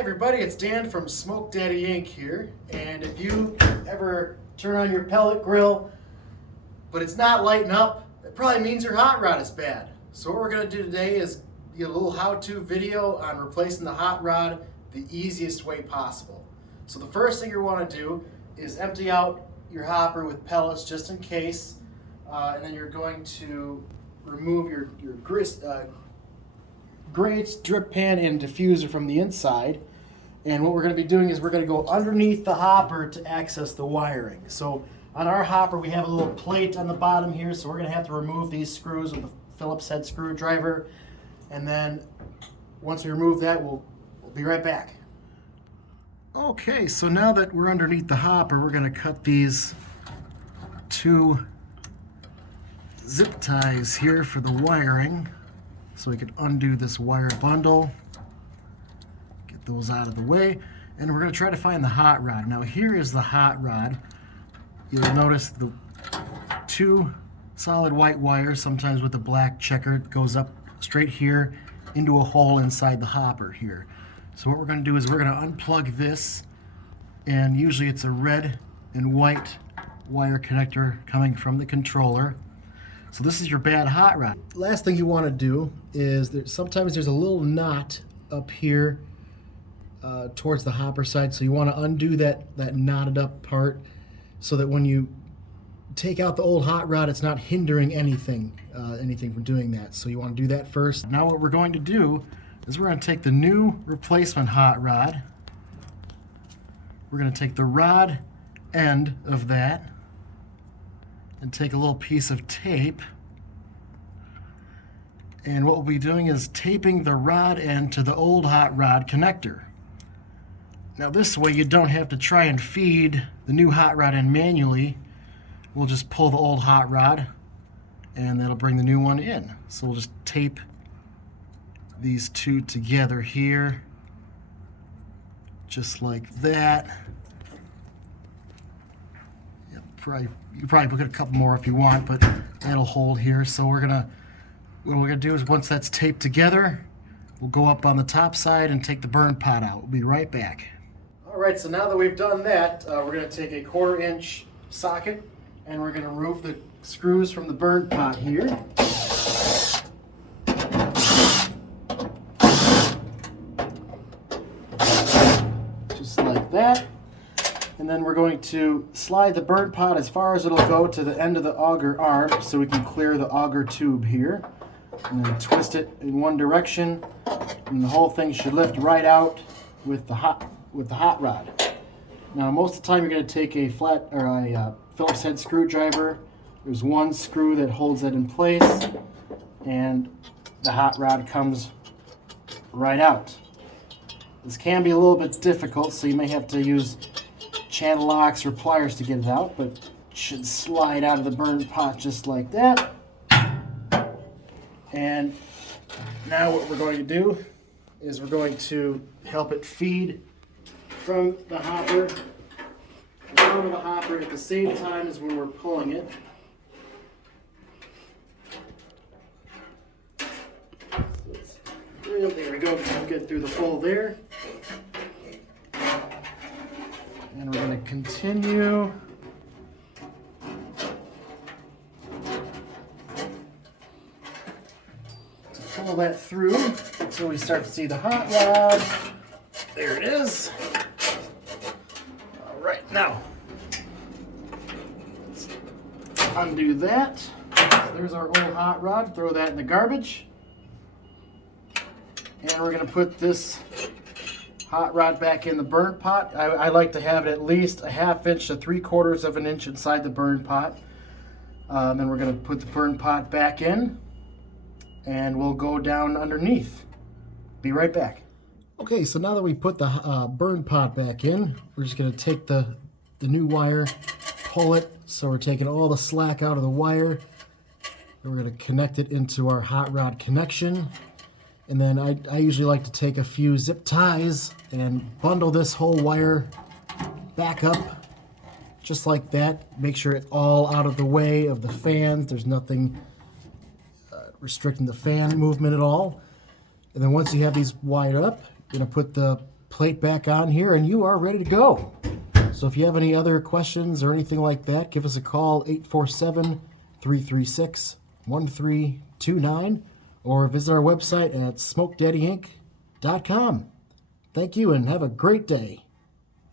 everybody, it's Dan from Smoke Daddy Inc. here, and if you ever turn on your pellet grill but it's not lighting up, it probably means your hot rod is bad. So what we're going to do today is get a little how-to video on replacing the hot rod the easiest way possible. So the first thing you want to do is empty out your hopper with pellets just in case, and then you're going to remove your grates, drip pan, and diffuser from the inside. And what we're going to be doing is we're going to go underneath the hopper to access the wiring. So on our hopper we have a little plate on the bottom here, so we're going to have to remove these screws with a Phillips head screwdriver, and then once we remove that we'll be right back. Okay, so now that we're underneath the hopper, we're going to cut these two zip ties here for the wiring, so we can undo this wire bundle, get those out of the way, and we're going to try to find the hot rod. Now here is the hot rod. You'll notice the two solid white wires, sometimes with the black checker, goes up straight here into a hole inside the hopper here. So what we're going to do is we're going to unplug this, and usually it's a red and white wire connector coming from the controller. So this is your bad hot rod. Last thing you want to do is sometimes there's a little knot up here towards the hopper side, so you want to undo that knotted up part so that when you take out the old hot rod, it's not hindering anything from doing that. So you want to do that first. Now what we're going to do is we're going to take the new replacement hot rod. We're going to take the rod end of that and take a little piece of tape, and what we'll be doing is taping the rod end to the old hot rod connector. Now this way you don't have to try and feed the new hot rod in manually. We'll just pull the old hot rod and that'll bring the new one in. So we'll just tape these two together here, just like that. Yep, you probably put a couple more if you want, but that'll hold here. So what we're gonna do is once that's taped together, we'll go up on the top side and take the burn pot out. We'll be right back. All right, so now that we've done that, we're gonna take a 1/4 inch socket and we're gonna remove the screws from the burn pot here. Just like that. And then we're going to slide the burn pot as far as it'll go to the end of the auger arm so we can clear the auger tube here. And then twist it in one direction, and the whole thing should lift right out with the hot rod. Now most of the time you're going to take a flat or a Phillips head screwdriver. There's one screw that holds it in place, and the hot rod comes right out. This can be a little bit difficult, so you may have to use channel locks or pliers to get it out, but it should slide out of the burn pot just like that. And now what we're going to do is we're going to help it feed from the hopper out of the hopper at the same time as when we're pulling it. There we go, get through the hole there. And we're going to continue to pull that through until we start to see the hot rod. There it is. All right, now let's undo that. So there's our old hot rod. Throw that in the garbage. And we're going to put this hot rod back in the burn pot. I like to have it at least a 1/2 inch to 3/4 of an inch inside the burn pot. Then we're going to put the burn pot back in, and we'll go down underneath. Be right back. Okay, so now that we put the burn pot back in, we're just going to take the new wire, pull it, so we're taking all the slack out of the wire, and we're going to connect it into our hot rod connection. And then I usually like to take a few zip ties and bundle this whole wire back up just like that. Make sure it's all out of the way of the fans. There's nothing restricting the fan movement at all. And then once you have these wired up, you're going to put the plate back on here, and you are ready to go. So if you have any other questions or anything like that, give us a call, 847-336-1329, or visit our website at smokedaddyinc.com. Thank you and have a great day.